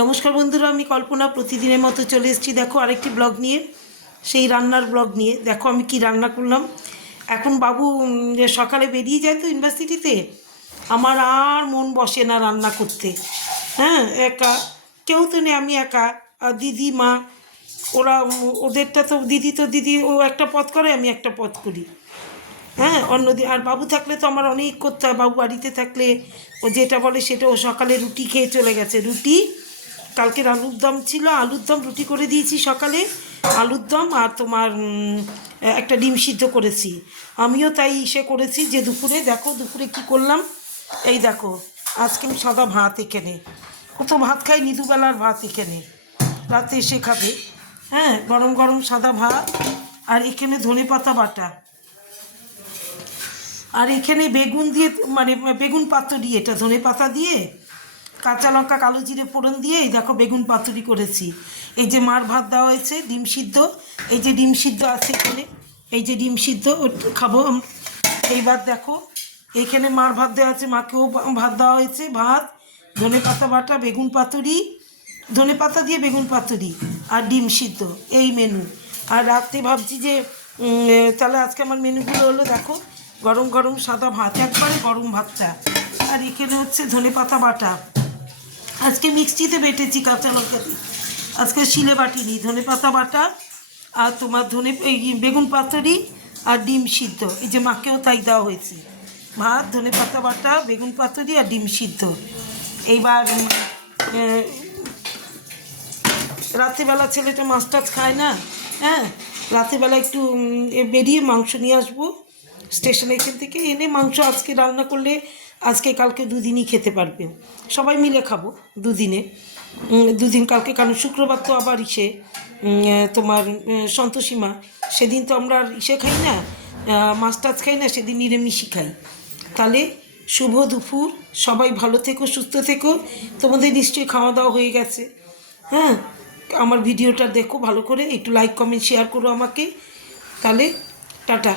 নমস্কার বন্ধুরা, আমি কল্পনা প্রতিদিনের মতো চলে এসেছি। দেখো আরেকটি ব্লগ নিয়ে, সেই রান্নার ব্লগ নিয়ে। দেখো আমি কি রান্না করলাম। এখন বাবু সকালে বেরিয়ে যায় তো ইউনিভার্সিটিতে, আমার আর মন বসে না রান্না করতে। হ্যাঁ, একা, কেউ তো নেই, আমি একা। আর দিদি মা ওরা, ওদেরটা তো দিদি ও একটা পথ করে, আমি একটা পথ করি। হ্যাঁ, অন্যদিন আর বাবু থাকলে তো আমার অনেক করতে হয়। বাবু বাড়িতে থাকলে ও যেটা বলে সেটা, ও সকালে রুটি খেয়ে চলে গেছে। রুটি, কালকের আলুর দম ছিল, আলুর দম রুটি করে দিয়েছি সকালে, আলুর দম আর তোমার একটা ডিম সিদ্ধ করেছি। আমিও তাই করেছি যে দুপুরে, দেখো দুপুরে কি করলাম। এই দেখো, আজকে আমি সাদা ভাত এখানে, ও তো ভাত খাইনি, দুবেলার ভাত এখানে, রাতে এসে খাবে। হ্যাঁ, গরম গরম সাদা ভাত, আর এখানে ধনেপাতা বাটা, আর এখানে বেগুন দিয়ে, মানে বেগুন পাতুরি, এটা ধনে পাতা দিয়ে কাঁচা লঙ্কা কালো জিরে ফোড়ন দিয়ে এই দেখো বেগুন পাতুরি করেছি। এই যে মার ভাত দেওয়া হয়েছে, ডিম সিদ্ধ, এই যে ডিম সিদ্ধ আছে এখানে, এই যে ডিম সিদ্ধ খাবো। এইবার দেখো এইখানে মার ভাত দেওয়া আছে, মাকেও ভাত দেওয়া হয়েছে, ভাত, ধনে পাতা বাটা, বেগুন পাতুরি, ধনে পাতা দিয়ে বেগুন পাতুরি আর ডিম সিদ্ধ, এই মেনু। আর রাত্রে ভাবছি যে তাহলে আজকে আমার মেনুগুলো হলো, দেখো গরম গরম সাদা ভাত, একবারে গরম ভাতটা, আর এখানে হচ্ছে ধনে পাতা বাটা, আজকে মিক্সিতে বেটেছি কাঁচা লঙ্কা দিয়ে, আজকে শিলে বাটিনি। ধনে পাতা বাটা আর তোমার এই বেগুন পাতুরি আর ডিম সিদ্ধ, এই যে মাকেও তাই দেওয়া হয়েছে, ভাত, ধনে পাতা বাটা, বেগুন পাতুরি আর ডিম সিদ্ধ। এইবার রাত্রিবেলা ছেলেটা মাছ টাছ খায় না। হ্যাঁ, রাত্রিবেলা একটু বেরিয়ে মাংস নিয়ে আসবো স্টেশন, এখান থেকে এনে মাংস আজকে রান্না করলে আজকে কালকে দুদিনই খেতে পারবে, সবাই মিলে খাবো দুদিনে, দুদিন কালকে, কারণ শুক্রবার তো আবার তোমার সন্তোষীমা, সেদিন তো আমরা আর খাই না, মাছ টাছ খাই না, সেদিন নিরামিষই খাই। তাহলে শুভ দুপুর, সবাই ভালো থেকো, সুস্থ থেকো। তোমাদের নিশ্চয়ই খাওয়া দাওয়া হয়ে গেছে। হ্যাঁ, আমার ভিডিওটা দেখো ভালো করে, একটু লাইক কমেন্ট শেয়ার করো আমাকে। তাহলে টাটা।